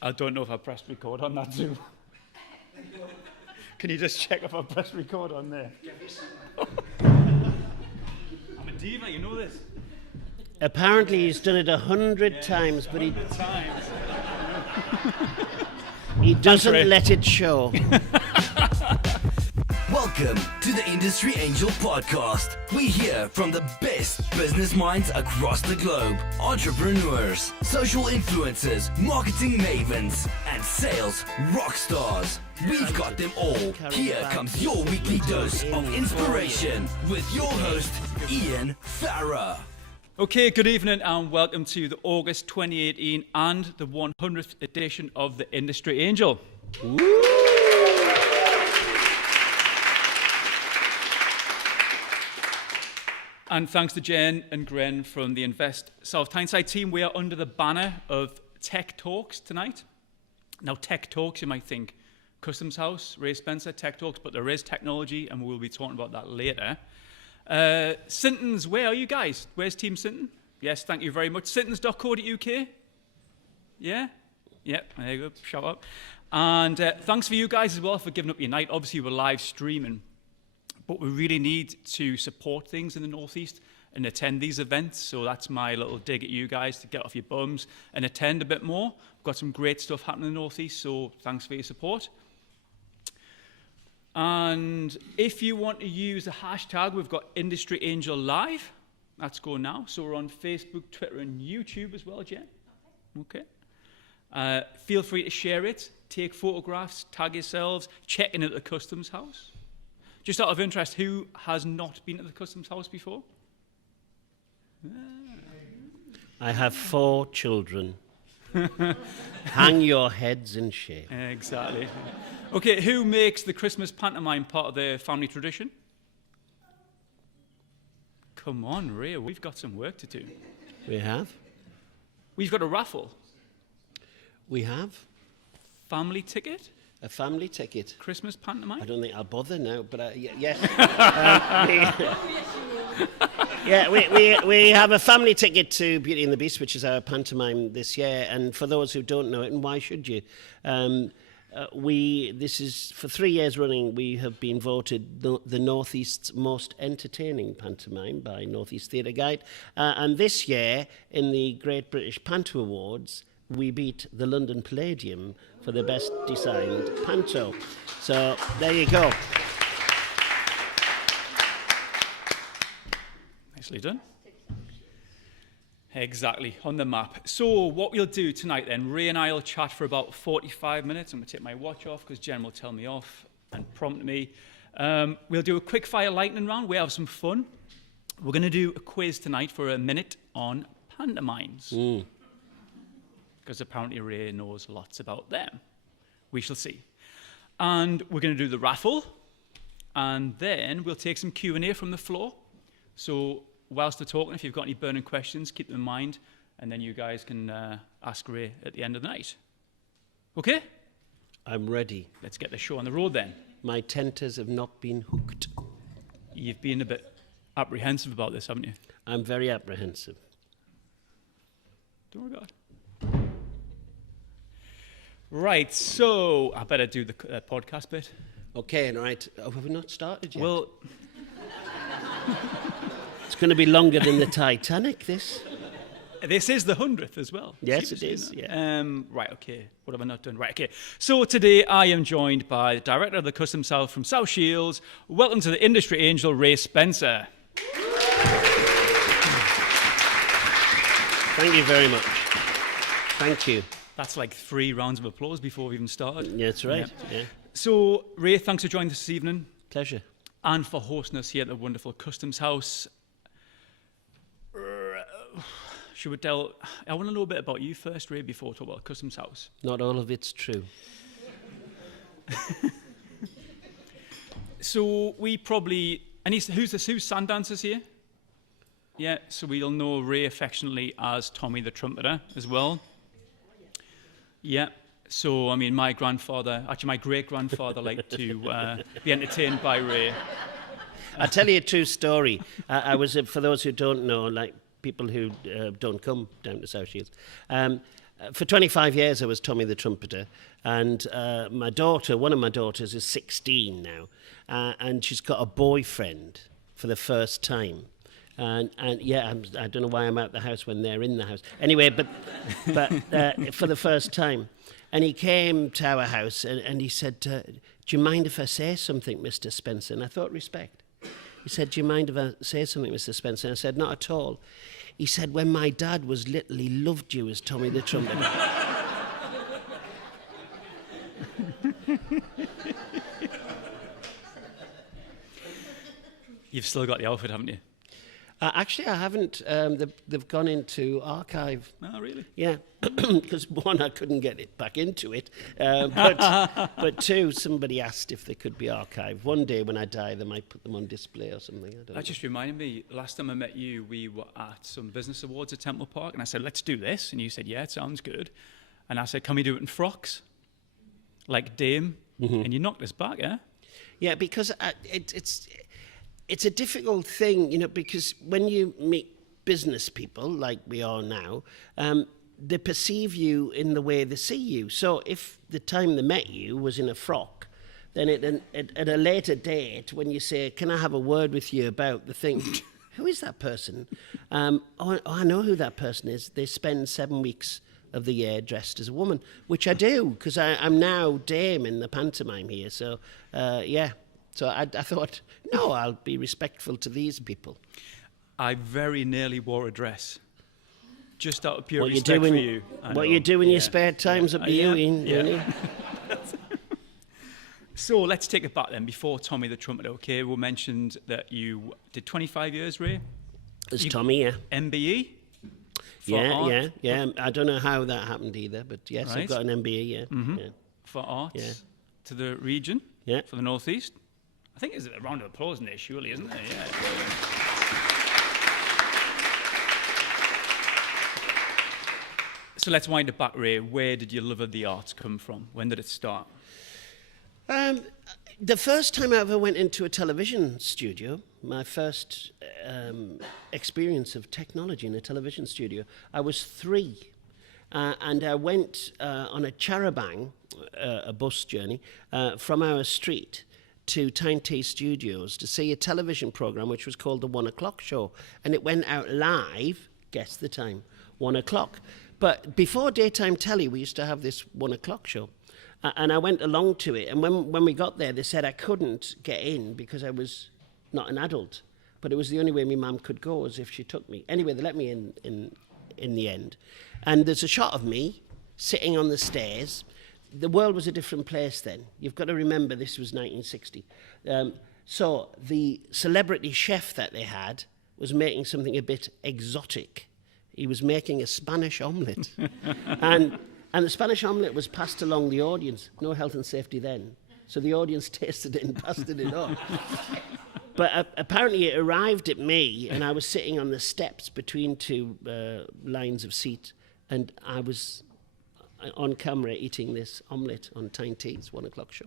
I don't know if I pressed record on that too. Can you just check if I pressed record on there? I'm a diva, you know this. Apparently he's done it 100 times, but he doesn't let it show. Welcome to the Industry Angel Podcast. We hear from the best business minds across the globe. Entrepreneurs, social influencers, marketing mavens, and sales rock stars. We've got them all. Here comes your weekly dose of inspiration with your host, Ian Farah. Okay, good evening and welcome to the August 2018 and the 100th edition of the Industry Angel. Woo! And thanks to Jen and Gren from the Invest South Tyneside team, we are under the banner of Tech Talks tonight. Now, Tech Talks, you might think, Customs House, Ray Spencer, Tech Talks, but there is technology, and we'll be talking about that later. Sintons, where are you guys? Where's Team Sinton? Yes, thank you very much. Sintons.co.uk? Yeah? Yep, there you go, shout out. And thanks for you guys as well for giving up your night. Obviously, we're live streaming. But we really need to support things in the Northeast and attend these events. So that's my little dig at you guys to get off your bums and attend a bit more. We've got some great stuff happening in the Northeast, so thanks for your support. And if you want to use the hashtag, we've got Industry Angel Live. That's going now. So we're on Facebook, Twitter, and YouTube as well, Jen. Okay. Feel free to share it, take photographs, tag yourselves, check in at the Customs House. Just out of interest, who has not been to the Customs House before? I have 4 children. Hang your heads in shame. Exactly. Okay, who makes the Christmas pantomime part of their family tradition? Come on, Ray, we've got some work to do. We have. We've got a raffle. We have. Family ticket? A family ticket. Christmas pantomime? I don't think I'll bother now, but yes. We have a family ticket to Beauty and the Beast, which is our pantomime this year. And for those who don't know it, and why should you? This is, for 3 years running, we have been voted the Northeast's most entertaining pantomime by Northeast Theatre Guide. And this year, in the Great British Panto Awards, we beat the London Palladium for the best designed panto. So there you go. Nicely done. Exactly, on the map. So what we'll do tonight then, Ray and I will chat for about 45 minutes. I'm going to take my watch off because Jen will tell me off and prompt me. We'll do a quick fire lightning round. We'll have some fun. We're going to do a quiz tonight for a minute on pantomimes. Because apparently Ray knows lots about them. We shall see. And we're going to do the raffle, and then we'll take some Q&A from the floor. So whilst we're talking, if you've got any burning questions, keep them in mind, and then you guys can ask Ray at the end of the night. Okay? I'm ready. Let's get the show on the road then. My tenters have not been hooked. You've been a bit apprehensive about this, haven't you? I'm very apprehensive. Don't worry about it. Right, so I better do the podcast bit. Okay, right. Oh, have we not started yet? Well, it's going to be longer than the Titanic, this. This is the 100th as well. Yes, it is, yeah. Right, okay. What have I not done? Right, okay. So today I am joined by the Director of the Customs House from South Shields. Welcome to the Industry Angel, Ray Spencer. Thank you very much. Thank you. That's like 3 rounds of applause before we even started. Yeah, that's right. Yeah. So, Ray, thanks for joining us this evening. Pleasure. And for hosting us here at the wonderful Customs House. Should we tell... I want to know a bit about you first, Ray, before we talk about Customs House. Not all of it's true. So, we probably... Who's Sandancers here? Yeah, so we'll know Ray affectionately as Tommy the Trumpeter as well. Yeah, so, I mean, my great-grandfather liked to be entertained by Ray. I'll tell you a true story. I was, for those who don't know, like people who don't come down to South Shields, for 25 years I was Tommy the Trumpeter, and my daughter, one of my daughters, is 16 now, and she's got a boyfriend for the first time. And yeah, I don't know why I'm out the house when they're in the house. Anyway, but for the first time. And he came to our house and he said, do you mind if I say something, Mr. Spencer? And I thought, respect. He said, do you mind if I say something, Mr. Spencer? And I said, not at all. He said, when my dad was little, he loved you as Tommy the Trumpeter. You've still got the outfit, haven't you? Actually, I haven't. They've gone into archive. Oh, really? Yeah, because one, I couldn't get it back into it, but two, somebody asked if they could be archived. One day when I die, they might put them on display or something. I don't know. That just reminded me, last time I met you, we were at some business awards at Temple Park, and I said, let's do this. And you said, yeah, it sounds good. And I said, can we do it in frocks? Like Dame. Mm-hmm. And you knocked us back, yeah? Yeah, because it's a difficult thing, you know, because when you meet business people like we are now, they perceive you in the way they see you. So if the time they met you was in a frock, then at a later date, when you say, can I have a word with you about the thing, who is that person? I know who that person is. They spend 7 weeks of the year dressed as a woman, which I do, because I'm now Dame in the pantomime here. So, yeah. So I thought, no, I'll be respectful to these people. I very nearly wore a dress, just out of pure what respect for you. What you do in your spare time's up to you, Ian. Yeah. Really. So let's take it back then. Before Tommy the Trumpeter, okay, we mentioned that you did 25 years, Ray? As Tommy, yeah. MBE? Yeah. I don't know how that happened either, but yes, right. I've got an MBE, yeah. Mm-hmm. Yeah. For arts? Yeah. To the region? Yeah. For the Northeast? I think there's a round of applause in there, surely, isn't there? Yeah. So let's wind it back, Ray. Where did your love of the arts come from? When did it start? The first time I ever went into a television studio, my first experience of technology in a television studio, I was 3. And I went on a charabanc, a bus journey, from our street to Tyne T Studios to see a television programme which was called The 1 O'Clock Show. And it went out live, guess the time, 1 o'clock. But before daytime telly, we used to have this 1 o'clock show. And I went along to it. And when we got there, they said I couldn't get in because I was not an adult. But it was the only way my mum could go, as if she took me. Anyway, they let me in the end. And there's a shot of me sitting on the stairs. The world was a different place then. You've got to remember this was 1960. So the celebrity chef that they had was making something a bit exotic. He was making a Spanish omelette. and the Spanish omelette was passed along the audience. No health and safety then. So the audience tasted it and passed it on. But apparently it arrived at me, and I was sitting on the steps between 2 lines of seats, and I was on camera eating this omelette on Tyne T's 1 o'clock show.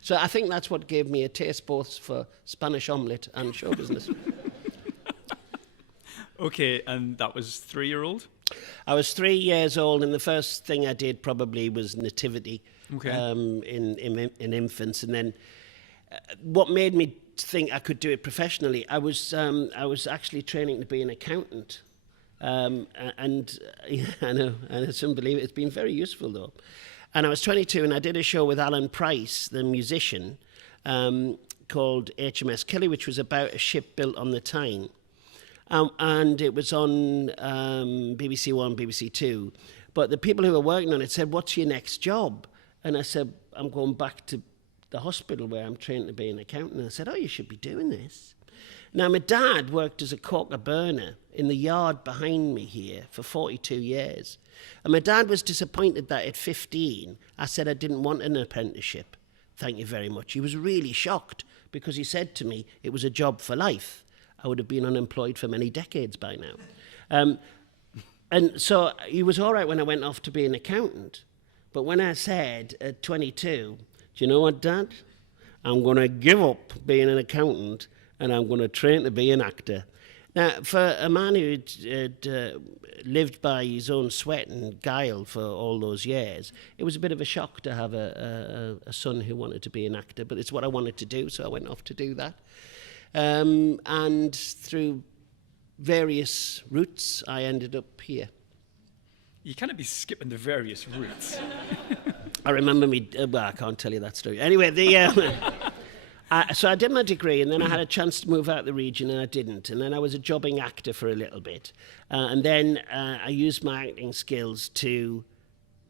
So I think that's what gave me a taste both for Spanish omelette and show business. Okay, and that was 3-year-old? I was 3 years old, and the first thing I did probably was nativity in infants. And then what made me think I could do it professionally, I was actually training to be an accountant. And I know, it's unbelievable. It's been very useful, though. And I was 22, and I did a show with Alan Price, the musician, called HMS Kelly, which was about a ship built on the Tyne. And it was on BBC One, BBC Two. But the people who were working on it said, what's your next job? And I said, I'm going back to the hospital where I'm trained to be an accountant. And I said, oh, you should be doing this. Now, my dad worked as a corker burner in the yard behind me here for 42 years. And my dad was disappointed that at 15, I said I didn't want an apprenticeship. Thank you very much. He was really shocked because he said to me it was a job for life. I would have been unemployed for many decades by now. And so he was all right when I went off to be an accountant. But when I said at 22, do you know what, Dad? I'm going to give up being an accountant and I'm going to train to be an actor. Now, for a man who had lived by his own sweat and guile for all those years, it was a bit of a shock to have a son who wanted to be an actor, but it's what I wanted to do, so I went off to do that. And through various routes, I ended up here. You can't be skipping the various routes. I remember me, well, I can't tell you that story. Anyway, so I did my degree, and then I had a chance to move out of the region, and I didn't. And then I was a jobbing actor for a little bit. And then I used my acting skills to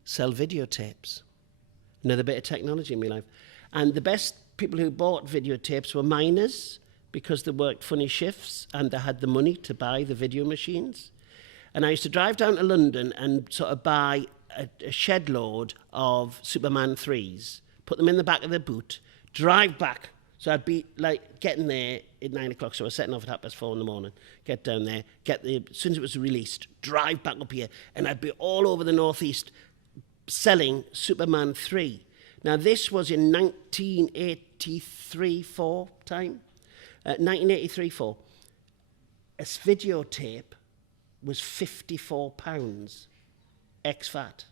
sell videotapes. Another bit of technology in my life. And the best people who bought videotapes were miners, because they worked funny shifts, and they had the money to buy the video machines. And I used to drive down to London and sort of buy a shed load of Superman 3s, put them in the back of the boot, drive back. So I'd be like getting there at 9 o'clock, so I was setting off at 4:30 in the morning, get down there, as soon as it was released, drive back up here, and I'd be all over the northeast selling Superman 3. Now this was in 1983-4 time, 1983-4. A videotape was £54 ex-VAT,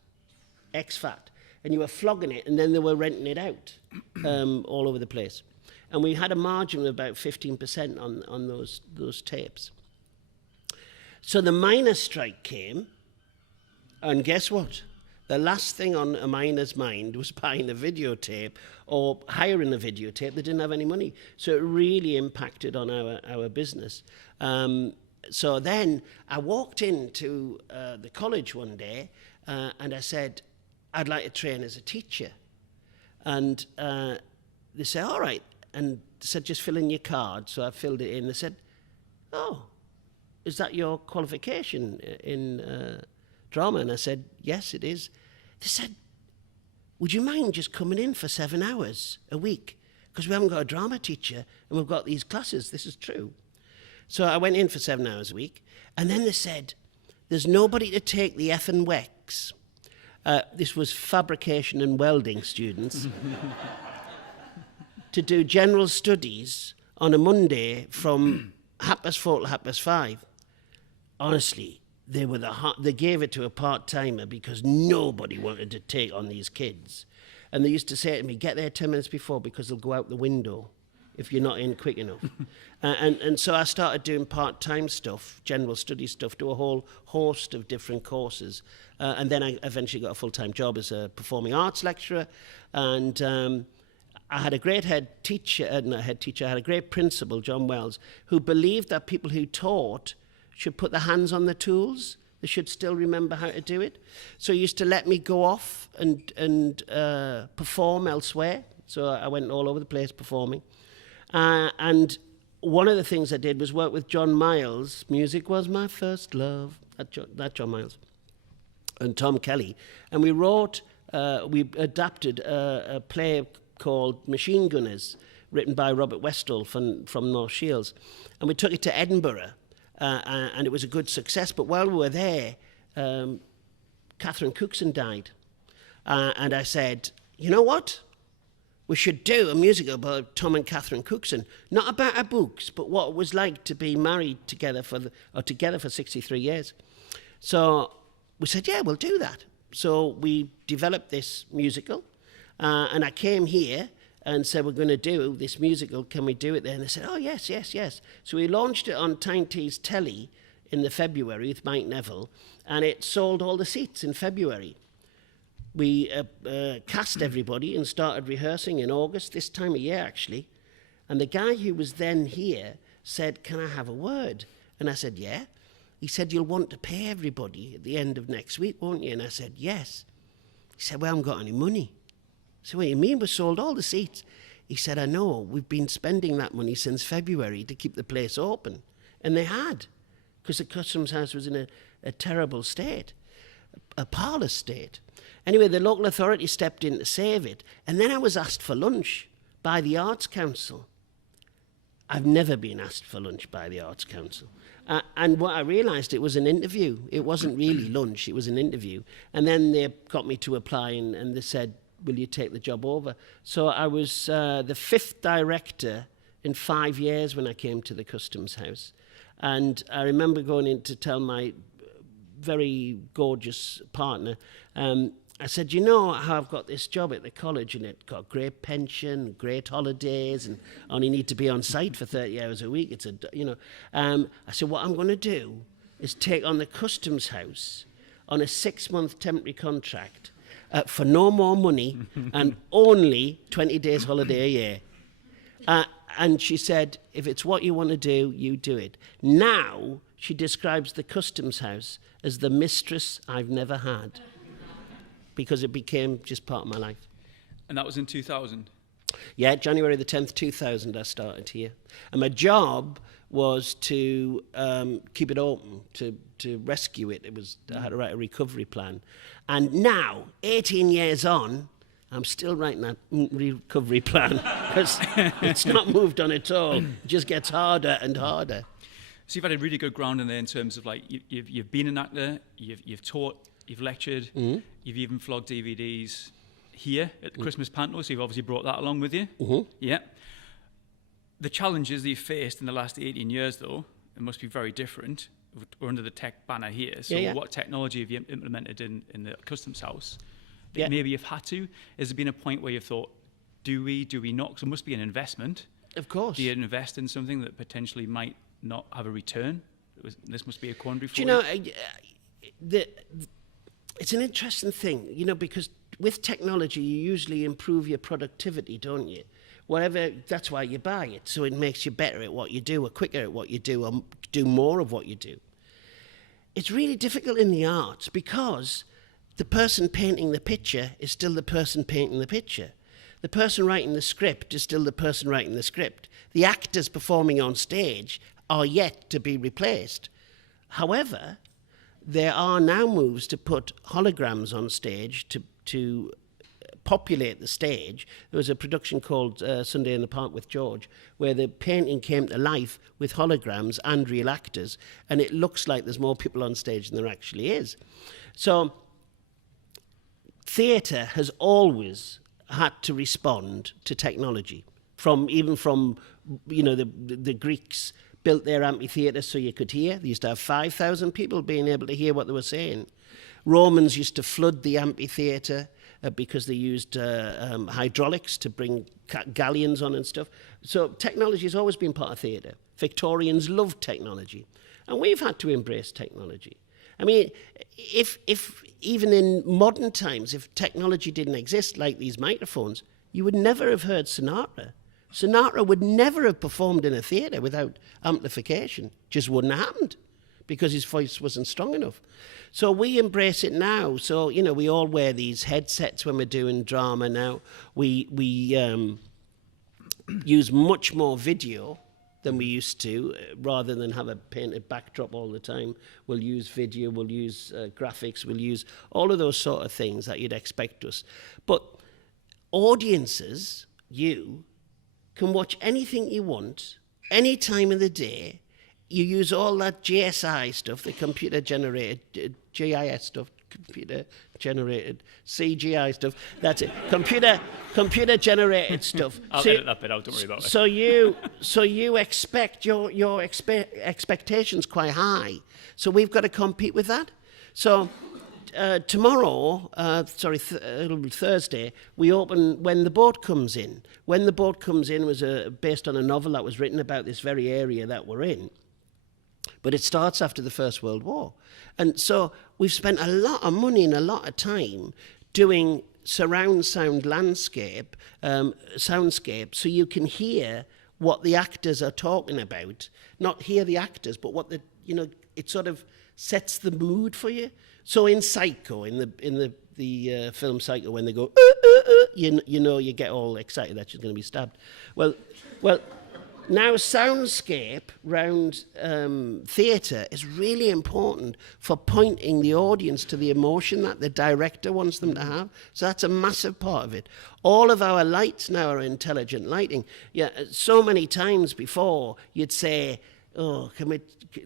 and you were flogging it, and then they were renting it out all over the place. And we had a margin of about 15% on those tapes. So the miners' strike came, and guess what? The last thing on a miner's mind was buying a videotape or hiring a videotape. They didn't have any money. So it really impacted on our business. So then I walked into the college one day and I said, I'd like to train as a teacher. And they said, all right. And they said, just fill in your card. So I filled it in. They said, oh, is that your qualification in drama? And I said, yes, it is. They said, would you mind just coming in for 7 hours a week? Because we haven't got a drama teacher and we've got these classes. This is true. So I went in for 7 hours a week. And then they said, there's nobody to take the effing Wex. This was fabrication and welding students. To do general studies on a Monday from 4:30 to 5:30. Honestly, they gave it to a part-timer because nobody wanted to take on these kids. And they used to say to me, get there 10 minutes before because they'll go out the window if you're not in quick enough. And so I started doing part-time stuff, general study stuff, do a whole host of different courses. And then I eventually got a full-time job as a performing arts lecturer. And I had a great I had a great principal, John Wells, who believed that people who taught should put their hands on the tools. They should still remember how to do it. So he used to let me go off and perform elsewhere. So I went all over the place performing. And one of the things I did was work with John Miles. Music was my first love. That John Miles. And Tom Kelly. And we adapted a play called Machine Gunners, written by Robert Westall from North Shields. And we took it to Edinburgh, and it was a good success. But while we were there, Catherine Cookson died. And I said, you know what? We should do a musical about Tom and Catherine Cookson, not about our books, but what it was like to be married together together for 63 years. So we said, yeah, we'll do that. So we developed this musical. And I came here and said, we're going to do this musical. Can we do it there? And they said, oh, yes, yes, yes. So we launched it on Tyne Tees Telly in the February with Mike Neville, and it sold all the seats in February. We cast everybody and started rehearsing in August, this time of year, actually. And the guy who was then here said, can I have a word? And I said, yeah. He said, you'll want to pay everybody at the end of next week, won't you? And I said, yes. He said, well, I haven't got any money. So what do you mean? We sold all the seats. He said, I know. We've been spending that money since February to keep the place open. And they had, because the Customs House was in a terrible state, a parlous state. Anyway, the local authority stepped in to save it. And then I was asked for lunch by the Arts Council. I've never been asked for lunch by the Arts Council. And what I realised, it was an interview. It wasn't really lunch, it was an interview. And then they got me to apply, and they said, will you take the job over? So I was the 5th director in 5 years when I came to the Customs House. And I remember going in to tell my very gorgeous partner, I said, you know how I've got this job at the college and it's got great pension, great holidays, and only need to be on site for 30 hours a week. I said, what I'm going to do is take on the customs house on a 6-month temporary contract for no more money and only 20 days holiday a year. And she said, if it's what you want to do, you do it. Now she describes the customs house as the mistress I've never had, because it became just part of my life. And that was in 2000? Yeah, January the 10th, 2000, I started here. And my job was to keep it open, to rescue it. I had to write a recovery plan. And now, 18 years on, I'm still writing that recovery plan, because it's not moved on at all. It just gets harder and harder. So you've had a really good ground in there in terms of, like, you've been an actor, you've taught, you've lectured, you've even flogged DVDs here at the Christmas Panto, so you've obviously brought that along with you. Yeah. The challenges that you've faced in the last 18 years, though, it must be very different. We're under the tech banner here. So what technology have you implemented in the customs house that maybe you've had to? Has there been a point where you've thought, do we not? Because it must be an investment. Of course. Do you invest in something that potentially might not have a return? This must be a quandary for you. Do you know, it's an interesting thing, because with technology, you usually improve your productivity, don't you? That's why you buy it, so it makes you better at what you do, or quicker at what you do, or do more of what you do. It's really difficult in the arts because the person painting the picture is still the person painting the picture. The person writing the script is still the person writing the script. The actors performing on stage are yet to be replaced. However, there are now moves to put holograms on stage to populate the stage. There was a production called Sunday in the Park with George, where the painting came to life with holograms and real actors, and it looks like there's more people on stage than there actually is. So theatre has always had to respond to technology, even from the Greeks built their amphitheatre so you could hear. They used to have 5,000 people being able to hear what they were saying. Romans used to flood the amphitheatre because they used hydraulics to bring galleons on and stuff. So technology has always been part of theatre. Victorians loved technology. And we've had to embrace technology. I mean, if even in modern times, if technology didn't exist, like these microphones, you would never have heard Sinatra. Sinatra would never have performed in a theatre without amplification. Just wouldn't have happened because his voice wasn't strong enough. So we embrace it now. So, we all wear these headsets when we're doing drama now. We use much more video than we used to, rather than have a painted backdrop all the time. We'll use video, we'll use graphics, we'll use all of those sort of things that you'd expect us. But audiences, you, can watch anything you want, any time of the day. You use all that GSI stuff, the computer-generated, GIS stuff, computer-generated, CGI stuff. That's it. Computer-generated stuff. I'll edit that bit out. Don't worry about it. So you expect your expectations quite high. So we've got to compete with that. So Thursday, we open When the Boat Comes In. When the Boat Comes In was based on a novel that was written about this very area that we're in. But it starts after the First World War. And so we've spent a lot of money and a lot of time doing surround sound soundscape, so you can hear what the actors are talking about. Not hear the actors, but what it sort of sets the mood for you. So in Psycho, in the film Psycho, when they go, you get all excited that she's going to be stabbed. Well, now soundscape round theatre is really important for pointing the audience to the emotion that the director wants them to have. So that's a massive part of it. All of our lights now are intelligent lighting. Yeah, so many times before you'd say, "Oh,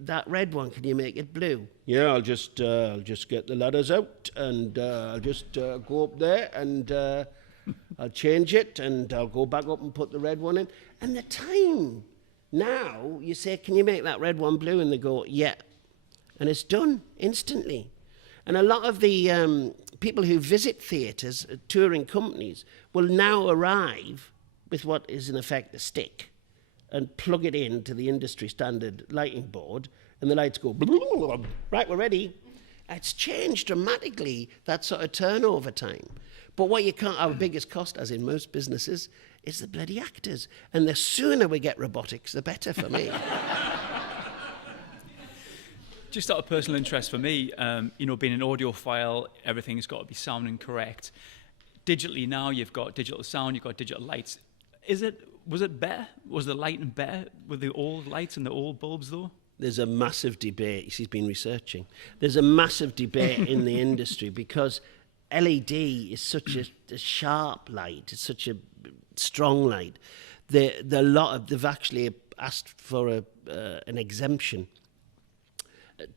that red one, can you make it blue?" Yeah, I'll just get the ladders out and I'll just go up there and I'll change it and I'll go back up and put the red one in. And the time Now you say, can you make that red one blue? And they go, yeah. And it's done instantly. And a lot of the people who visit theatres, touring companies, will now arrive with what is in effect a stick and plug it into the industry standard lighting board, and the lights go, right, we're ready. It's changed dramatically, that sort of turnover time. But what you can't, our biggest cost, as in most businesses, is the bloody actors. And the sooner we get robotics, the better for me. Just out of personal interest for me, being an audiophile, everything's got to be sounding correct. Digitally now, you've got digital sound, you've got digital lights. Was it better? Was the lighting better with the old lights and the old bulbs, though? There's a massive debate. She's been researching. There's a massive debate in the industry because LED is such a sharp light. It's such a strong light. They've actually asked for an exemption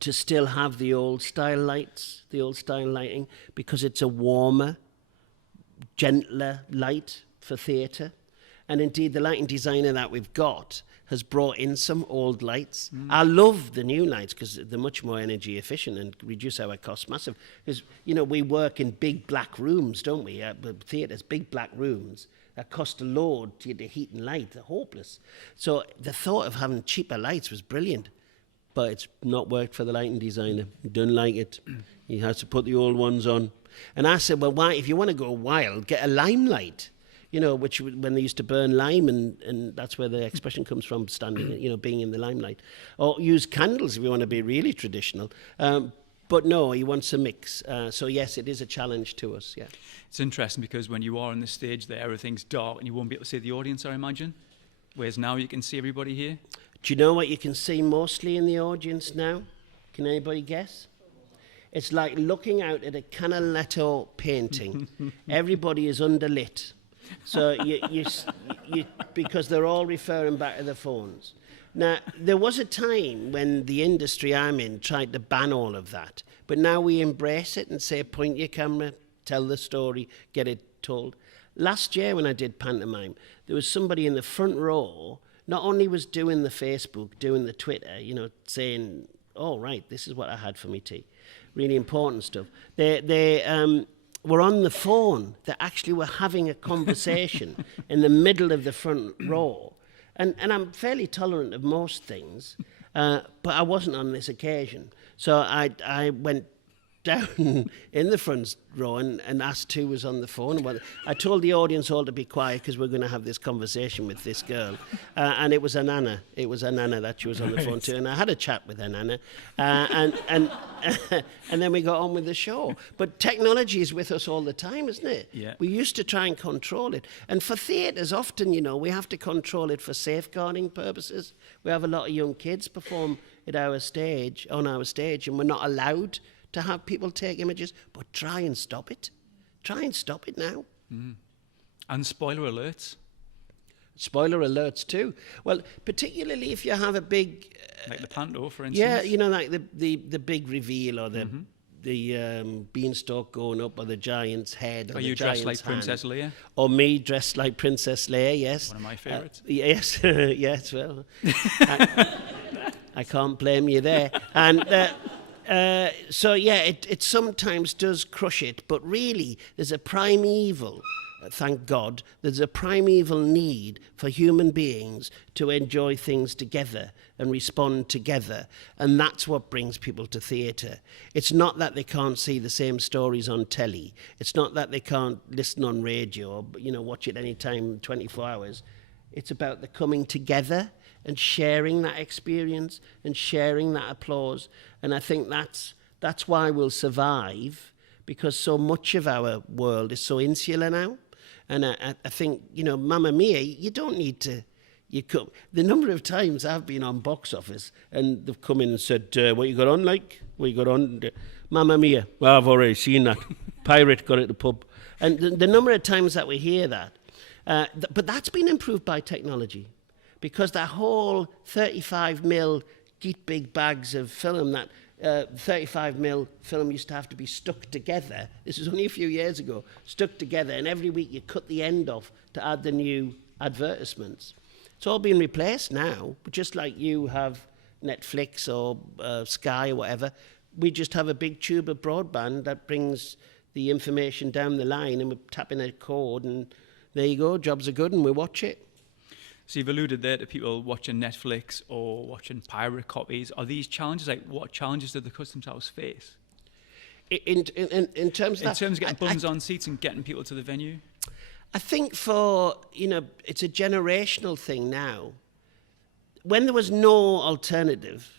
to still have the old style lights, the old style lighting, because it's a warmer, gentler light for theatre. And indeed, the lighting designer that we've got has brought in some old lights. I love the new lights because they're much more energy efficient and reduce our costs massive. Because, we work in big black rooms, don't we? Theatres, big black rooms that cost a load to heat and light. They're hopeless. So the thought of having cheaper lights was brilliant. But it's not worked for the lighting designer. He doesn't like it. He has to put the old ones on. And I said, well, why? If you want to go wild, get a limelight. Which when they used to burn lime, and that's where the expression comes from, standing, being in the limelight. Or use candles if you want to be really traditional. But no, he wants a mix. So yes, it is a challenge to us, yeah. It's interesting because when you are on the stage there, everything's dark and you won't be able to see the audience, I imagine. Whereas now you can see everybody here. Do you know what you can see mostly in the audience now? Can anybody guess? It's like looking out at a Canaletto painting. Everybody is underlit. So you because they're all referring back to their phones. Now, there was a time when the industry I'm in tried to ban all of that, but now we embrace it and say, point your camera, tell the story, get it told. Last year when I did pantomime, there was somebody in the front row, not only was doing the Facebook, doing the Twitter, saying, oh, right, this is what I had for me tea. Really important stuff. They were on the phone. They actually were having a conversation in the middle of the front row. And I'm fairly tolerant of most things, but I wasn't on this occasion. So I went down in the front row and asked who was on the phone. Well, I told the audience all to be quiet because we're going to have this conversation with this girl. And it was a nana. It was a nana that she was on the phone to. And I had a chat with her nana. And then we got on with the show. But technology is with us all the time, isn't it? Yeah. We used to try and control it. And for theatres, often, we have to control it for safeguarding purposes. We have a lot of young kids perform on our stage, and we're not allowed to have people take images, but try and stop it. Try and stop it now. And spoiler alerts. Spoiler alerts too. Well, particularly if you have a big... like the panto, for instance. Yeah, like the big reveal or the beanstalk going up or the giant's head or Are the you dressed like giant's Princess hand. Leia? Or me dressed like Princess Leia, yes. One of my favourites. Yes, yes, well. I can't blame you there. And... so yeah, it sometimes does crush it, but really there's a primeval, thank God, there's a primeval need for human beings to enjoy things together and respond together, and that's what brings people to theatre. It's not that they can't see the same stories on telly. It's not that they can't listen on radio or watch it anytime, 24 hours. It's about the coming together and sharing that experience and sharing that applause. And I think that's why we'll survive, because so much of our world is so insular now. And I think, Mamma Mia, you don't need to... The number of times I've been on box office and they've come in and said, what you got on, like? What you got on? Mamma Mia. Well, I've already seen that. Pirate got it at the pub. And the number of times that we hear that. But that's been improved by technology. Because that whole 35mm Geet big bags of film, that 35mm film used to have to be stuck together. This was only a few years ago, stuck together, and every week you cut the end off to add the new advertisements. It's all being replaced now. Just like you have Netflix or Sky or whatever, we just have a big tube of broadband that brings the information down the line, and we're tapping a code, and there you go, jobs are good, and we watch it. So you've alluded there to people watching Netflix or watching pirate copies. Are these challenges, like what challenges do the Customs House face? In terms of that, getting bums on seats and getting people to the venue? I think it's a generational thing now. When there was no alternative,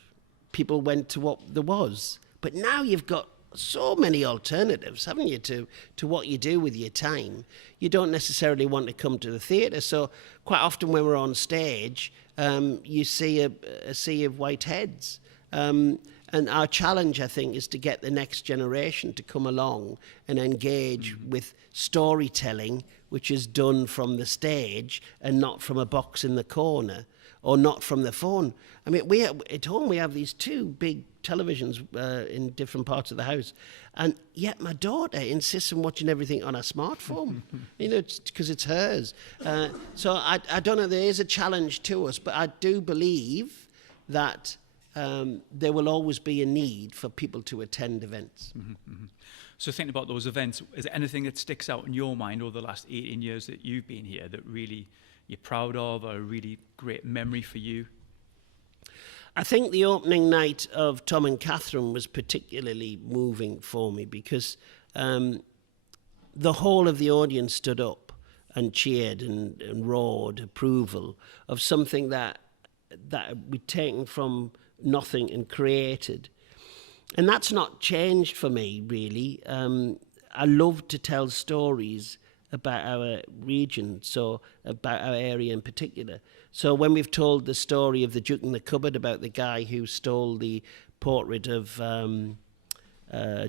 people went to what there was. But now you've got so many alternatives, haven't you, to what you do with your time. You don't necessarily want to come to the theatre. So quite often when we're on stage, you see a sea of white heads. And our challenge, I think, is to get the next generation to come along and engage with storytelling, which is done from the stage and not from a box in the corner or not from the phone. I mean, at home we have these two big televisions in different parts of the house, and yet my daughter insists on watching everything on a smartphone. Because it's hers. So I don't know. There is a challenge to us, but I do believe that there will always be a need for people to attend events. Mm-hmm, mm-hmm. So thinking about those events, is there anything that sticks out in your mind over the last 18 years that you've been here that really you're proud of, or a really great memory for you? I think the opening night of Tom and Catherine was particularly moving for me because the whole of the audience stood up and cheered and roared approval of something that we'd taken from nothing and created. And that's not changed for me, really. I love to tell stories about our region, so about our area in particular. So when we've told the story of the Duke in the Cupboard, about the guy who stole the portrait of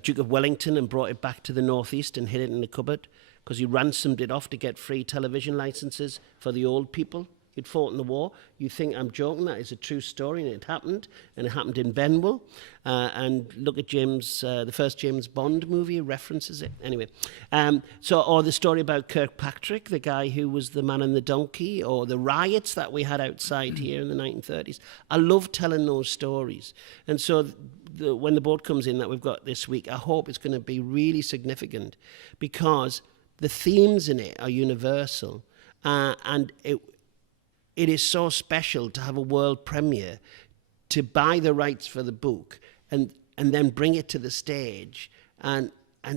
Duke of Wellington and brought it back to the northeast and hid it in the cupboard because he ransomed it off to get free television licenses for the old people who'd fought in the war. You think I'm joking? That is a true story, and it happened in Benwell. And look at the first James Bond movie references it. Anyway, or the story about Kirkpatrick, the guy who was the man and the donkey, or the riots that we had outside here in the 1930s. I love telling those stories. And so when the board comes in that we've got this week, I hope it's going to be really significant because the themes in it are universal. And it is so special to have a world premiere, to buy the rights for the book and then bring it to the stage and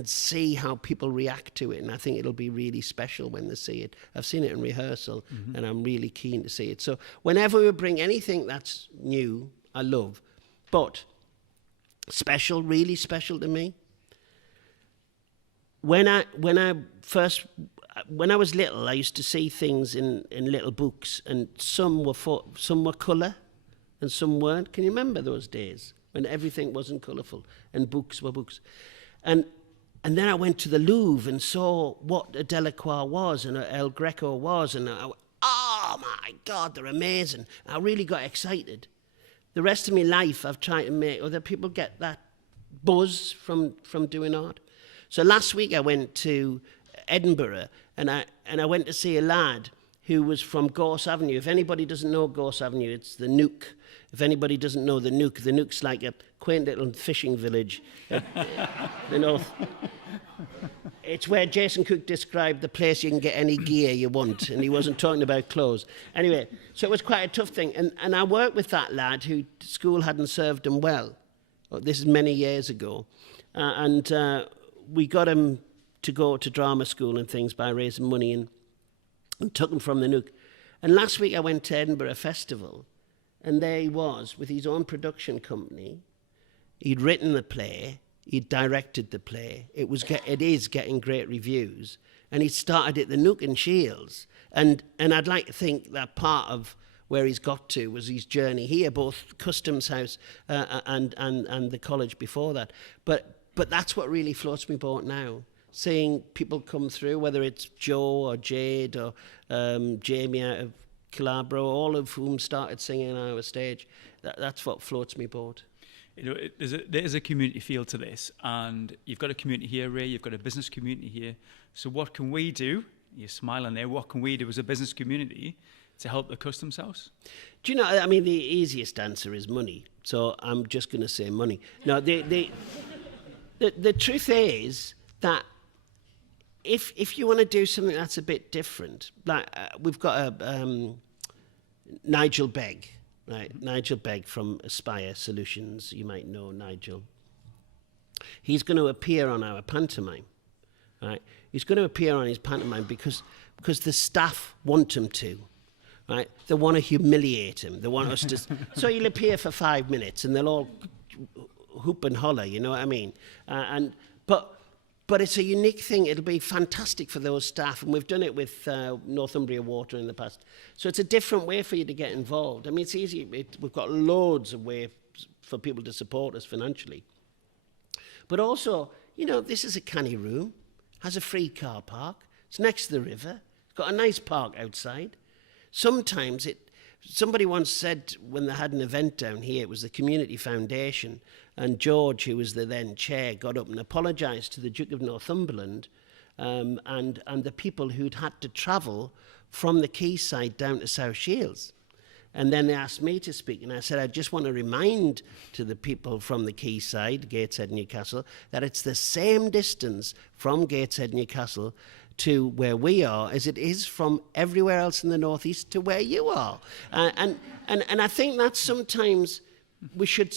see how people react to it. And I think it'll be really special when they see it. I've seen it in rehearsal, and I'm really keen to see it. So whenever we bring anything that's new, I love. But special, really special to me, when I was little, I used to see things in little books, and some were colour and some weren't. Can you remember those days when everything wasn't colourful and books were books? And then I went to the Louvre and saw what a Delacroix was and a El Greco was, and I went, oh my God, they're amazing. I really got excited. The rest of my life, I've tried to make other people get that buzz from doing art. So last week I went to Edinburgh, and I went to see a lad who was from Gorse Avenue. If anybody doesn't know Gorse Avenue, it's the Nook. If anybody doesn't know the Nook's like a quaint little fishing village at the north. It's where Jason Cook described the place you can get any gear you want, and he wasn't talking about clothes. Anyway, so it was quite a tough thing. And I worked with that lad who school hadn't served him well. This is many years ago. And we got him to go to drama school and things by raising money and took him from the Nook. And last week I went to Edinburgh Festival, and there he was with his own production company. He'd written the play, he'd directed the play. It is getting great reviews, and he started at the Nook and Shields. And I'd like to think that part of where he's got to was his journey here, both Customs House and the college before that. But that's what really floats me boat now. Seeing people come through, whether it's Joe or Jade or Jamie out of Calabro, all of whom started singing on our stage, that's what floats me boat. There's a community feel to this, and you've got a community here, Ray, you've got a business community here. So what can we do? You're smiling there. What can we do as a business community to help the Customs House? Do you know, I mean, the easiest answer is money. So I'm just going to say money. No, the truth is that if you want to do something that's a bit different, like we've got Nigel Begg, right? Nigel Begg from Aspire Solutions. You might know Nigel. He's going to appear on our pantomime, right? He's going to appear on his pantomime because the staff want him to, right? They want to humiliate him. They want us to. So he'll appear for 5 minutes, and they'll all hoop and holler. You know what I mean? But it's a unique thing. It'll be fantastic for those staff, and we've done it with Northumbria Water in the past. So it's a different way for you to get involved. I mean, it's easy. We've got loads of ways for people to support us financially. But also, you know, this is a canny room, has a free car park, it's next to the river, it's got a nice park outside. Sometimes somebody once said when they had an event down here, it was the Community Foundation, and George, who was the then chair, got up and apologised to the Duke of Northumberland and the people who'd had to travel from the quayside down to South Shields. And then they asked me to speak, and I said, I just want to remind to the people from the quayside, Gateshead, Newcastle, that it's the same distance from Gateshead, Newcastle to where we are as it is from everywhere else in the northeast to where you are. And I think that sometimes we should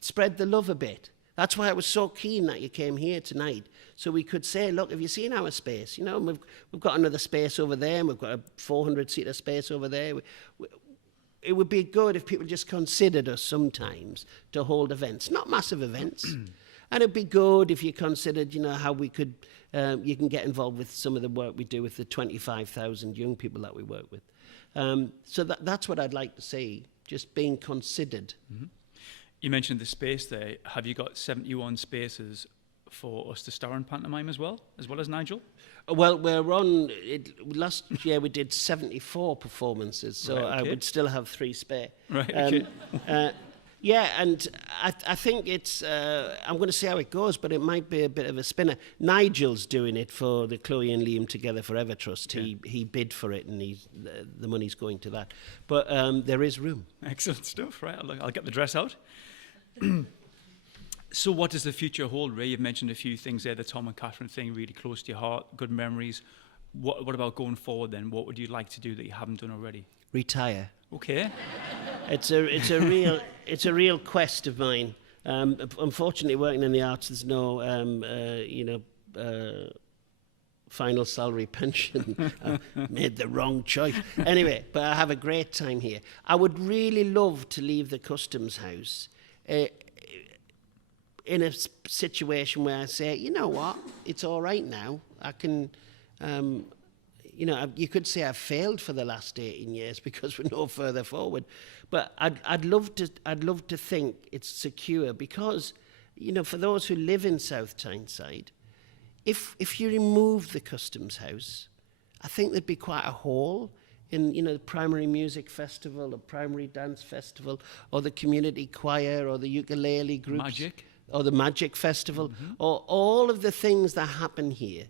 spread the love a bit. That's why I was so keen that you came here tonight, so we could say, look, have you seen our space? You know, we've got another space over there, and we've got a 400-seater space over there. It would be good if people just considered us sometimes to hold events, not massive events. And it'd be good if you considered, you know, how we could, you can get involved with some of the work we do with the 25,000 young people that we work with. So that's what I'd like to see, just being considered. Mm-hmm. You mentioned the space there. Have you got 71 spaces for us to star in pantomime as well as Nigel? Well, we're on last year we did 74 performances, so right, okay. I would still have 3 spare. Right, okay. Yeah, and I think it's, I'm going to see how it goes, but it might be a bit of a spinner. Nigel's doing it for the Chloe and Liam Together Forever Trust. Yeah. He bid for it, and the money's going to that. But there is room. Excellent stuff, right? I'll get the dress out. So what does the future hold, Ray? You've mentioned a few things there, the Tom and Catherine thing, really close to your heart, good memories. What about going forward then? What would you like to do that you haven't done already? Retire. Okay. It's a real quest of mine. Unfortunately, working in the arts, there's no final salary pension. I made the wrong choice. Anyway, but I have a great time here. I would really love to leave the Customs House in a situation where I say, you know what, it's all right now. I can, you could say I've failed for the last 18 years because we're no further forward. But I'd love to think it's secure because, you know, for those who live in South Tyneside, if you remove the Customs House, I think there'd be quite a hole in, you know, the primary music festival, the primary dance festival, or the community choir, or the ukulele groups. Magic. Or the Magic Festival, or all of the things that happen here,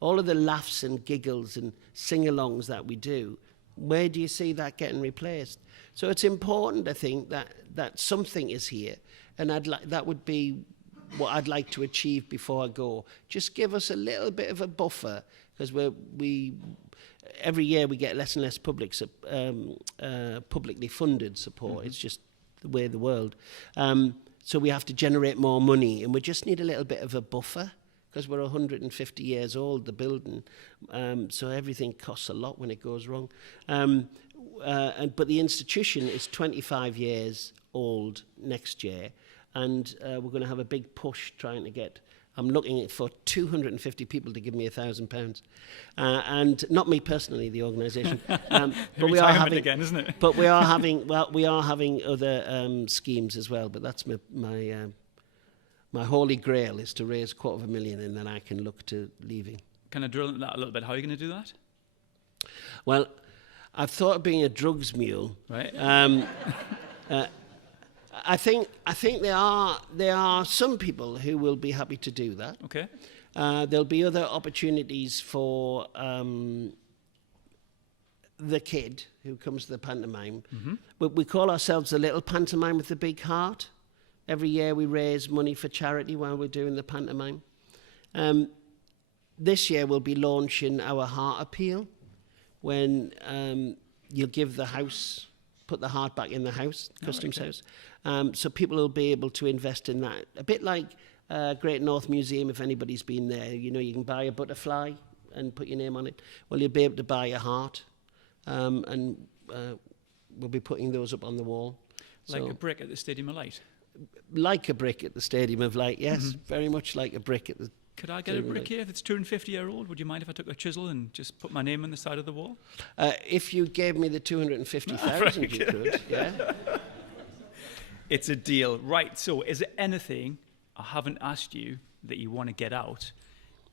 all of the laughs and giggles and sing-alongs that we do, where do you see that getting replaced? So it's important, I think, that something is here, and that would be what I'd like to achieve before I go. Just give us a little bit of a buffer, because we every year we get less and less publicly funded support. It's just the way of the world. So we have to generate more money, and we just need a little bit of a buffer because we're 150 years old, the building. So everything costs a lot when it goes wrong. But the institution is 25 years old next year, and we're going to have a big push trying to get... I'm looking for 250 people to give me £1,000, and not me personally, the organisation. But we are having again, isn't it? But we are having other schemes as well. But that's my holy grail is to raise $250,000, and then I can look to leaving. Can I drill into that a little bit? How are you going to do that? Well, I've thought of being a drugs mule. Right. I think there are some people who will be happy to do that. Okay. There'll be other opportunities for the kid who comes to the pantomime. We call ourselves the little pantomime with the big heart. Every year we raise money for charity while we're doing the pantomime. This year we'll be launching our heart appeal, when you'll give the house, put the heart back in the house, customs house. So people will be able to invest in that. A bit like Great North Museum, if anybody's been there. You know, you can buy a butterfly and put your name on it. Well, you'll be able to buy a heart, and we'll be putting those up on the wall. Like a brick at the Stadium of Light? Like a brick at the Stadium of Light, yes. Very much like a brick at the Could I get a brick here if it's 250-year-old? Would you mind if I took a chisel and just put my name on the side of the wall? If you gave me the 250,000, you could, yeah. It's a deal. Right, so is there anything I haven't asked you that you want to get out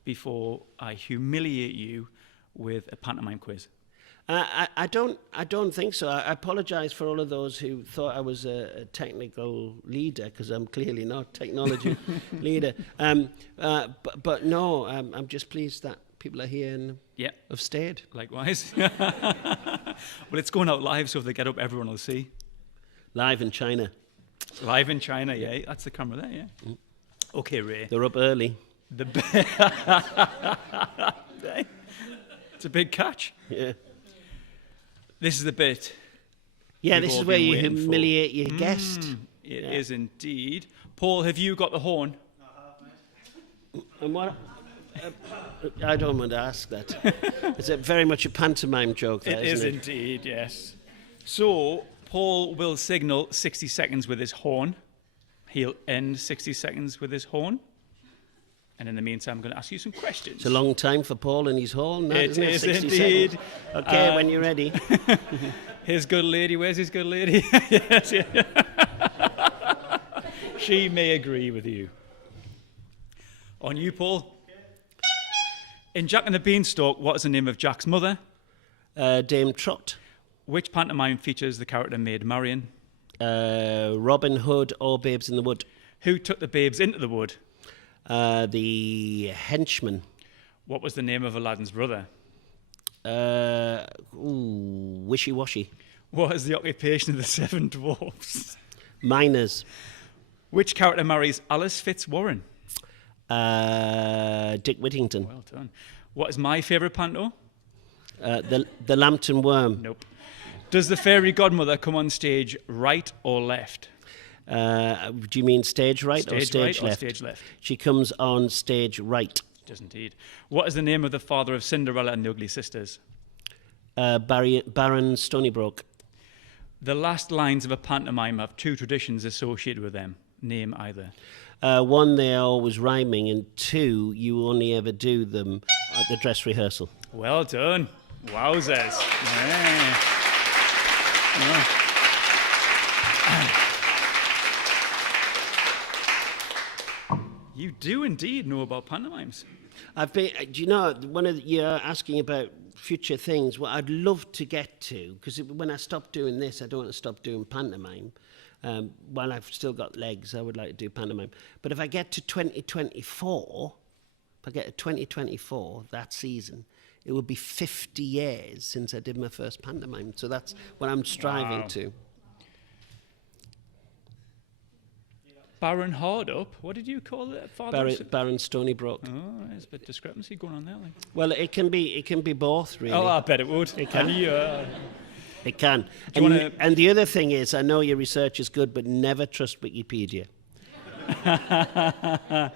before I humiliate you with a pantomime quiz? I don't think so. I apologise for all of those who thought I was a technical leader, because I'm clearly not technology leader. But no, I'm just pleased that people are here and have stayed. Likewise. Well, it's going out live, so if they get up, everyone will see. Live in China. Live in China, yeah. That's the camera there, yeah. Okay, Ray. They're up early. It's a big catch. Yeah. This is the bit. Yeah, we've this all is where been you waiting humiliate for. your guest. It is indeed. Paul, have you got the horn? And what? I don't want to ask that. It's very much a pantomime joke, that, It is isn't it? indeed, yes. So, Paul will signal 60 seconds with his horn. He'll end 60 seconds with his horn. And in the meantime, I'm going to ask you some questions. It's a long time for Paul and his horn. It is 60 indeed. seconds. Okay, when you're ready. His good lady, where's his good lady? Yes, yeah. She may agree with you. On you, Paul. In Jack and the Beanstalk, what is the name of Jack's mother? Dame Trot. Which pantomime features the character Maid Marian? Robin Hood or Babes in the Wood. Who took the babes into the wood? The Henchman. What was the name of Aladdin's brother? Wishy-washy. What is the occupation of the seven dwarfs? Miners. Which character marries Alice Fitzwarren? Dick Whittington. Well done. What is my favourite panto? The Lambton Worm. Nope. Does the fairy godmother come on stage right or left? Do you mean stage right or Stage stage right or left? stage left? She comes on stage right. She does indeed. What is the name of the father of Cinderella and the Ugly Sisters? Baron Stonybroke. The last lines of a pantomime have two traditions associated with them. Name either. One, they're always rhyming, and two, you only ever do them at the dress rehearsal. Well done. Wowzers. Yeah. Yeah. You do indeed know about pantomimes. Do you know, you're asking about future things, what I'd love to get to, because when I stop doing this, I don't want to stop doing pantomime. While I've still got legs, I would like to do pantomime. But if I get to 2024, that season, it would be 50 years since I did my first pantomime. So that's what I'm striving to. Baron Hardup? What did you call it? Baron Stonybroke. Oh, there's a bit of discrepancy going on there. Like. Well, it can be both, really. Oh, I bet it would. It can. It can. And the other thing is, I know your research is good, but never trust Wikipedia. I've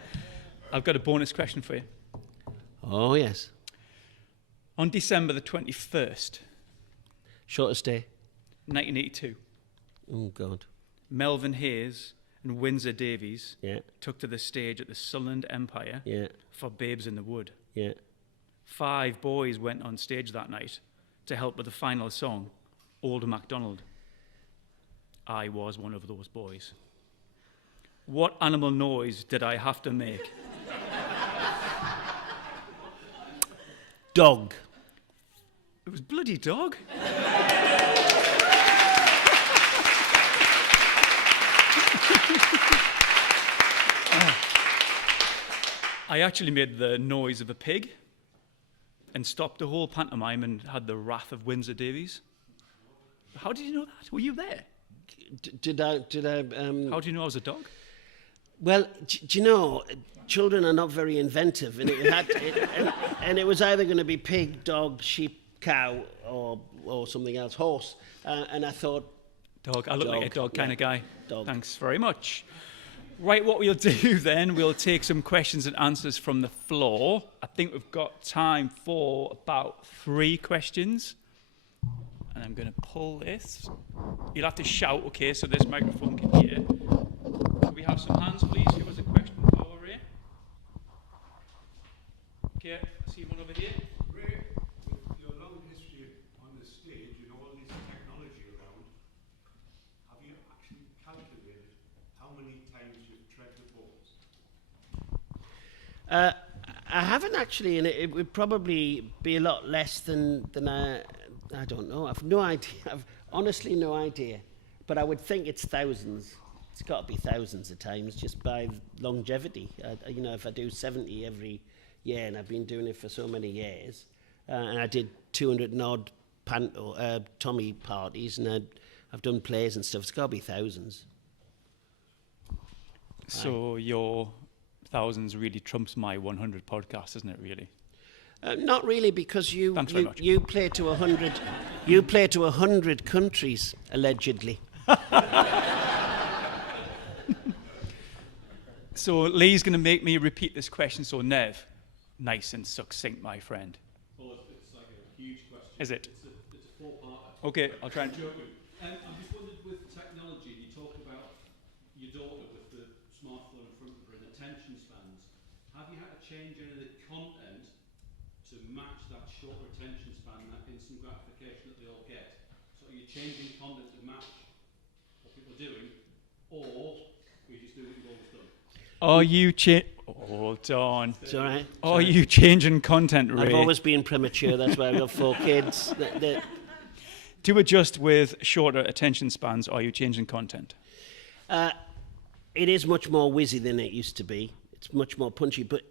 got a bonus question for you. Oh, yes. On December the 21st, Shortest day. 1982, Oh, God. Melvin Hayes and Windsor Davies Yeah, took to the stage at the Sunderland Empire yeah, for Babes in the Wood. yeah. 5 boys went on stage that night to help with the final song, Old MacDonald. I was one of those boys. What animal noise did I have to make? Dog. It was bloody dog. I actually made the noise of a pig. and stopped the whole pantomime and had the wrath of Windsor Davies. How did you know that? Were you there? Did I? How do you know I was a dog? Well, do you know, children are not very inventive, and it was either going to be pig, dog, sheep, cow, or something else, horse. And I thought, dog. I look like a dog kind of guy. Dog. Thanks very much. Right, what we'll do then, we'll take some questions and answers from the floor. I think we've got time for about 3 questions. And I'm going to pull this. You'll have to shout, okay, so this microphone can hear. Can we have some hands, please? Give us a question for Ray. Okay, I see one over here. Ray, with your long history on the stage and all this technology around, have you actually calculated how many times you've tread the balls? I haven't actually, and it would probably be a lot less than I don't know. I've no idea. I've honestly no idea. But I would think it's thousands. It's got to be thousands of times just by longevity. If I do 70 every year, and I've been doing it for so many years, and I did 200 and odd Tommy parties, and I've done plays and stuff, it's got to be thousands. So your thousands really trumps my 100 podcast, isn't it, really? Not really, because you play to 100. You play to 100 countries, allegedly. So Lee's going to make me repeat this question. So Nev, nice and succinct, my friend. Well, it's like a huge question. Is it? It's a 4-parter. Okay, I'll try and... I'm just wondered, with technology, you talked about your daughter with the smartphone in front of her and attention spans. Have you had to change any of the content to match that short attention span, that instant gratification that they all get? So are you changing content to match what people are doing, or we just do what you've always done? Are you Hold on. It's all right. Are you changing content, Ray? I've always been premature. That's why I've got 4 kids. To adjust with shorter attention spans, are you changing content? It is much more whizzy than it used to be. It's much more punchy. But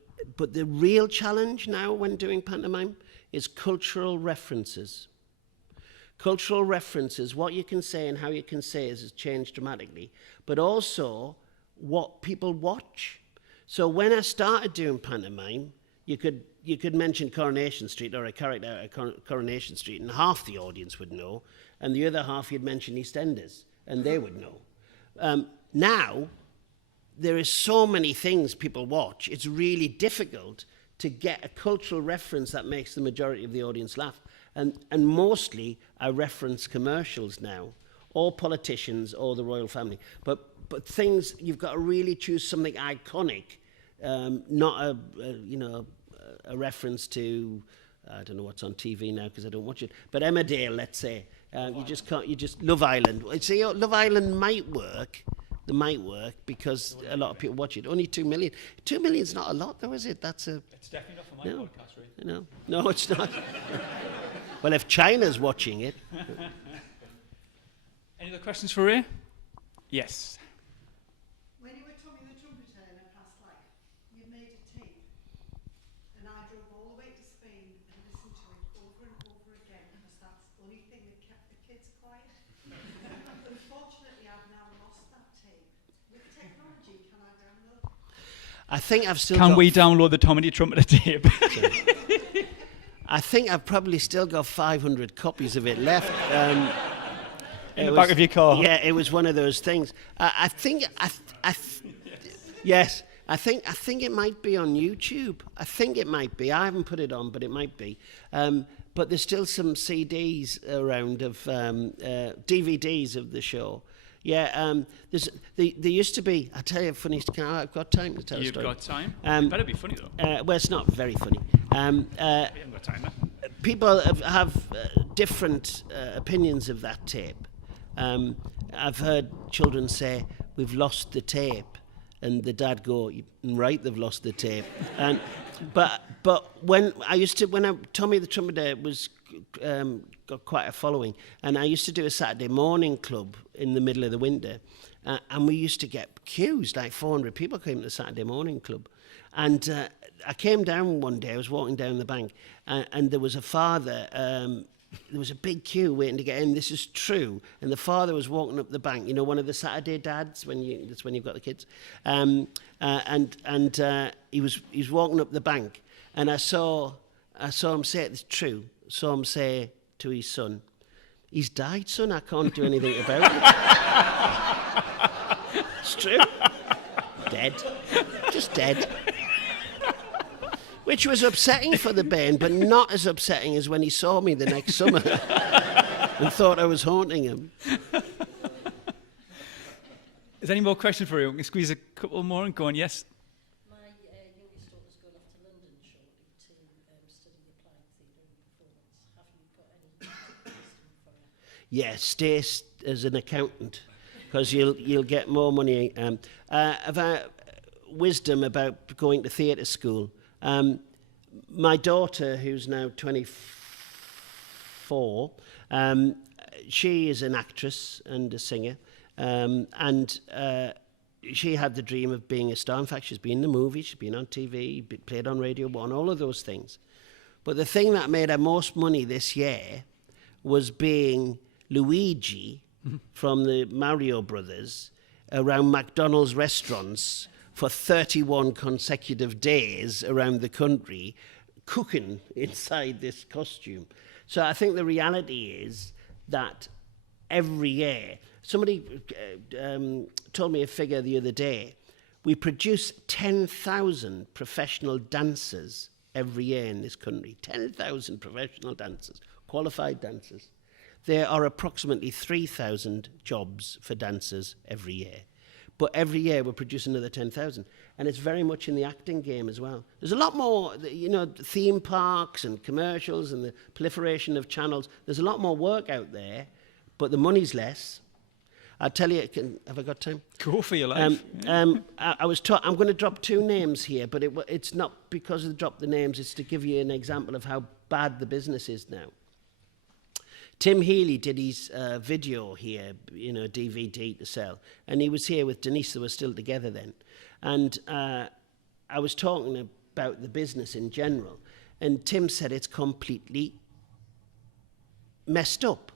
the real challenge now when doing pantomime is cultural references. Cultural references, what you can say and how you can say has changed dramatically. But also what people watch. So when I started doing pantomime, you could mention Coronation Street or a character at Coronation Street, and half the audience would know, and the other half you'd mention EastEnders, and they would know. Now, there is so many things people watch, it's really difficult to get a cultural reference that makes the majority of the audience laugh. And mostly, I reference commercials now, or politicians, or the royal family. But things, you've got to really choose something iconic, not a reference to, I don't know what's on TV now because I don't watch it, but Emmerdale, let's say. You just Love Island. See, Love Island might work. They might work because a lot of people watch it. Only 2 million. 2 million's not a lot, though, is it? It's definitely not for my podcast, right? No, it's not. Well, if China's watching it. Any other questions for Ray? Yes. When you were Tommy the Trumpeter in a past life, you made a tape, and I drove all the way to Spain and listened to it over and over again because that's the only thing that kept the kids quiet. Unfortunately, I've now lost that tape. With technology, can I download it? I think I've still Can got... we download the Tommy the Trumpeter tape? I think I've probably still got 500 copies of it left. In the back of your car? Yeah, it was one of those things. I think it might be on YouTube. I think it might be. I haven't put it on, but it might be. But there's still some CDs around of DVDs of the show. Yeah, there used to be. I'll tell you a funny. I've got time to tell a story. You've got time? It better be funny, though. Well, it's not very funny. We haven't got time, then. People have different opinions of that tape. I've heard children say, "We've lost the tape," and the dad go, "Right, they've lost the tape." But when Tommy the Trumpeter was got quite a following. And I used to do a Saturday morning club in the middle of the winter, and we used to get queues, like 400 people came to the Saturday morning club. And I came down one day, I was walking down the bank, and there was a father, there was a big queue waiting to get in. This is true. And the father was walking up the bank, you know, one of the Saturday dads, that's when you've got the kids. He was walking up the bank, and I saw him say, it's true, saw him say to his son, "He's died, son, I can't do anything about it." It's true. Dead. Just dead. Which was upsetting for the Bairn, but not as upsetting as when he saw me the next summer and thought I was haunting him. Is there any more questions for you? We can squeeze a couple more and go on. Yes? My youngest daughter's going off to London shortly to study applied theatre and performance. Have you got any wisdom for her? Yeah, stay as an accountant, because you'll get more money. About wisdom about going to theatre school. My daughter, who's now 24, she is an actress and a singer, and she had the dream of being a star. In fact, she's been in the movies, she's been on TV, played on Radio 1, all of those things. But the thing that made her most money this year was being Luigi from the Mario Brothers around McDonald's restaurants for 31 consecutive days around the country, cooking inside this costume. So I think the reality is that every year, somebody told me a figure the other day, we produce 10,000 professional dancers every year in this country. 10,000 professional dancers, qualified dancers. There are approximately 3,000 jobs for dancers every year. But every year we're producing another 10,000. And it's very much in the acting game as well. There's a lot more, you know, theme parks and commercials and the proliferation of channels. There's a lot more work out there, but the money's less. I'll tell you, have I got time? Go for your life. I'm going to drop two names here, but it's not because of drop the names, it's to give you an example of how bad the business is now. Tim Healy did his video here, you know, DVD to sell. And he was here with Denise, they were still together then. And I was talking about the business in general. And Tim said it's completely messed up.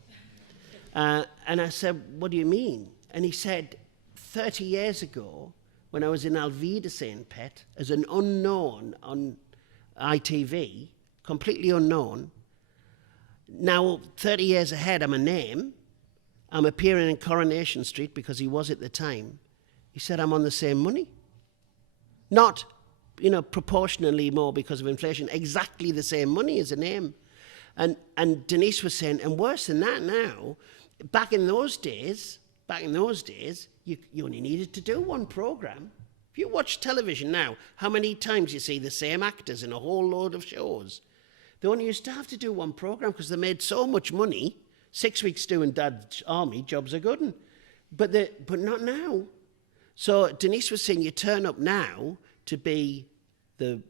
And I said, what do you mean? And he said, 30 years ago, when I was in Alvida St. Pet, as an unknown on ITV, completely unknown, now, 30 years ahead, I'm a name. I'm appearing in Coronation Street because he was at the time. He said, I'm on the same money. Not, you know, proportionally more because of inflation. Exactly the same money as a name. And Denise was saying, and worse than that now, back in those days, you only needed to do one program. If you watch television now, how many times you see the same actors in a whole load of shows? They only used to have to do one program because they made so much money. 6 weeks doing Dad's Army, jobs are good. But not now. So Denise was saying you turn up now to be the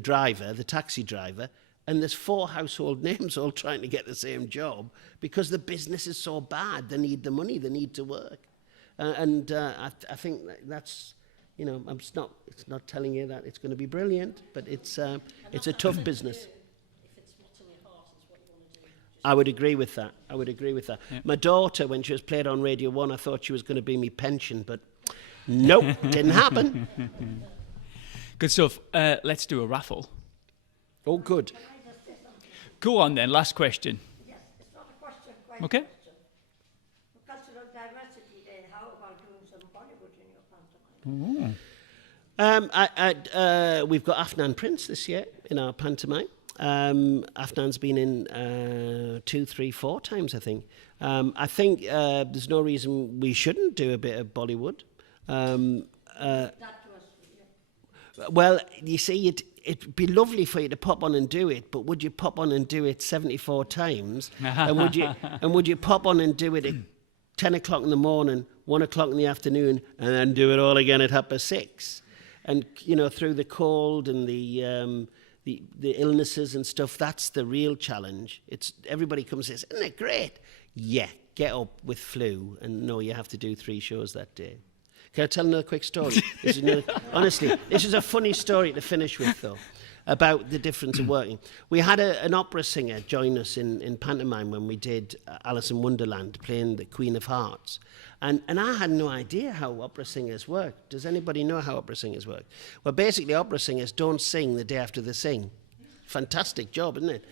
driver, the taxi driver, and there's 4 household names all trying to get the same job because the business is so bad. They need the money, they need to work. I think that's, you know, it's not telling you that it's going to be brilliant, but it's a tough business. I would agree with that. Yeah. My daughter, when she was played on Radio 1, I thought she was going to be me pension, but nope, didn't happen. Good stuff. Let's do a raffle. Oh, good. Go on then, last question. Yes, it's not a question, quite a Okay. question. Cultural Diversity Day, how about doing some Bollywood in your pantomime? We've got Afnan Prince this year in our pantomime. Afnan's been in 2, 3, 4 times, I think. I think there's no reason we shouldn't do a bit of Bollywood. Well, you see, it'd be lovely for you to pop on and do it, but would you pop on and do it 74 times? and would you pop on and do it at 10 o'clock in the morning, 1 o'clock in the afternoon, and then do it all again at 6:30? And, you know, through the cold and the the illnesses and stuff, that's the real challenge. It's everybody comes and says, isn't it great? Yeah, get up with flu and no, you have to do 3 shows that day. Can I tell another quick story? Honestly, this is a funny story to finish with, though, about the difference of working. We had an opera singer join us in pantomime when we did Alice in Wonderland, playing the Queen of Hearts. And I had no idea how opera singers work. Does anybody know how opera singers work? Well, basically, opera singers don't sing the day after they sing. Fantastic job, isn't it?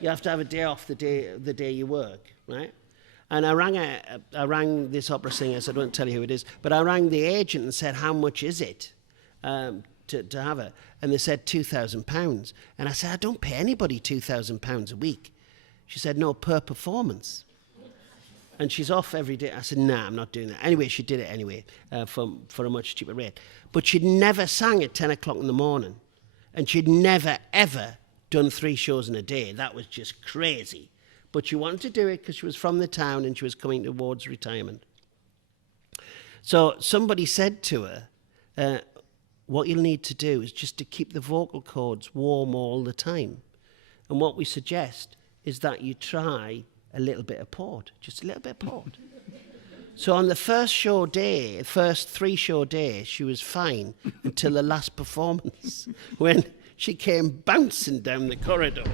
You have to have a day off the day you work, right? And I rang this opera singer, so I don't tell you who it is, but I rang the agent and said, how much is it to have it? And they said £2,000. And I said, I don't pay anybody £2,000 a week. She said, no, per performance. And she's off every day. I said, nah, I'm not doing that. Anyway, she did it anyway for a much cheaper rate. But she'd never sang at 10 o'clock in the morning. And she'd never, ever done 3 shows in a day. That was just crazy. But she wanted to do it because she was from the town and she was coming towards retirement. So somebody said to her, what you'll need to do is just to keep the vocal cords warm all the time. And what we suggest is that you try a little bit of port, just a little bit of port. So on the first 3 show day, she was fine until the last performance when she came bouncing down the corridor.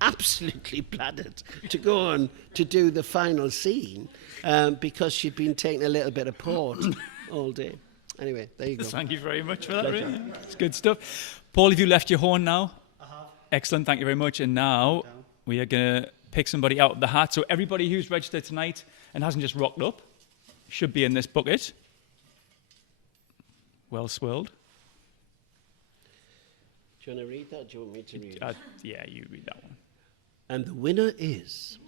Absolutely bladdered to go on to do the final scene because she'd been taking a little bit of port all day. Anyway, there you go. Thank you very much for that, really. It's good stuff. Paul, have you left your horn now? I have. Excellent, thank you very much. And now we are going to pick somebody out of the hat. So everybody who's registered tonight and hasn't just rocked up should be in this bucket. Well swirled. Do you want to read that or do you want me to read it? Yeah, you read that one. And the winner is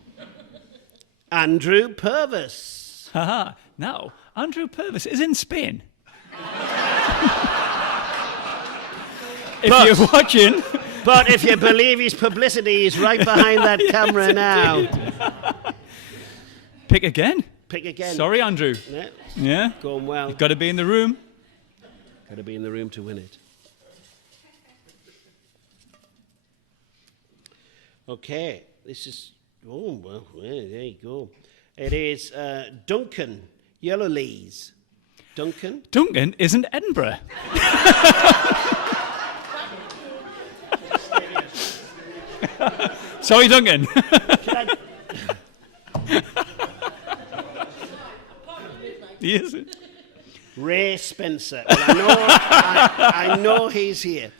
Andrew Purvis. Haha. Now, Andrew Purvis is in Spain. If you're watching... But if you believe his publicity, he's right behind that camera now. Pick again. Pick again. Sorry, Andrew. Yeah? Going well. You've got to be in the room. Got to be in the room to win it. Okay, this is, oh, well, there you go. It is Duncan Yellowlees. Duncan? Duncan is in Edinburgh. Sorry, Duncan. He isn't. Ray Spencer. Well, I know he's here.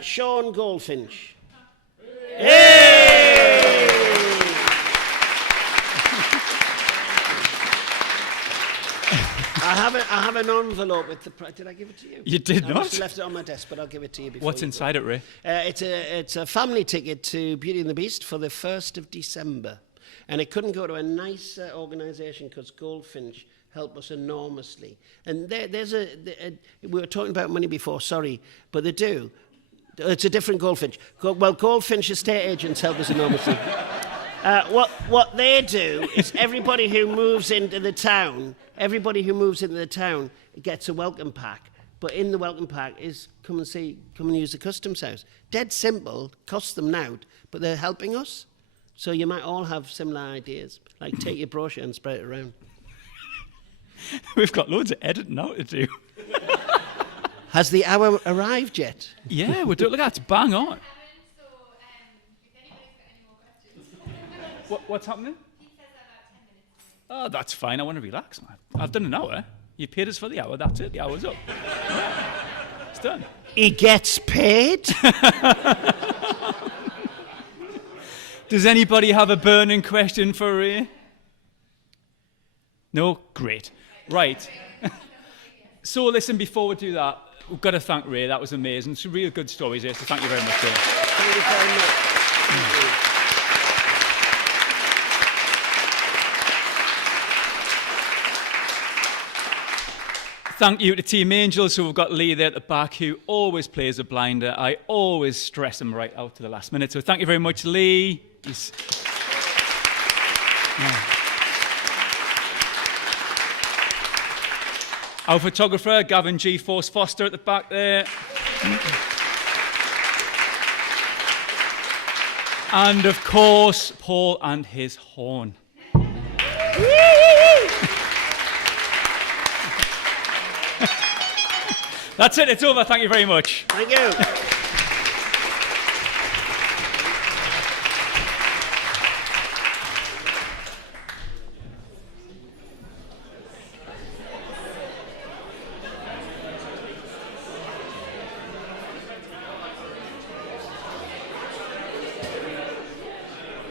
Sean Goldfinch. Hey! I have an envelope with the prize. Did I give it to you? You did I not. must have left it on my desk, but I'll give it to you before. What's inside it, Ray? It's a family ticket to Beauty and the Beast for the 1st of December. And it couldn't go to a nicer organisation because Goldfinch help us enormously. And we were talking about money before, sorry, but they do. It's a different Goldfinch. Goldfinch estate agents help us enormously. What they do is everybody who moves into the town gets a welcome pack. But in the welcome pack is come and use the customs house. Dead simple, costs them out, but they're helping us. So you might all have similar ideas, like take your brochure and spread it around. We've got loads of editing now to do. Has the hour arrived yet? Yeah, we're doing. Look at that, bang on. What's happening? Oh, that's fine. I want to relax, man. I've done an hour. You paid us for the hour. That's it. The hour's up. It's done. He gets paid? Does anybody have a burning question for Ray? No? Great. Right. So listen, before we do that, we've got to thank Ray. That was amazing. Some real good stories here, so thank you very much, Ray. Thank you very much. Thank you to Team Angels, who have got Lee there at the back, who always plays a blinder. I always stress him right out to the last minute. So thank you very much, Lee. Our photographer, Gavin G. Force Foster at the back there. And of course, Paul and his horn. That's it. It's over. Thank you very much. Thank you.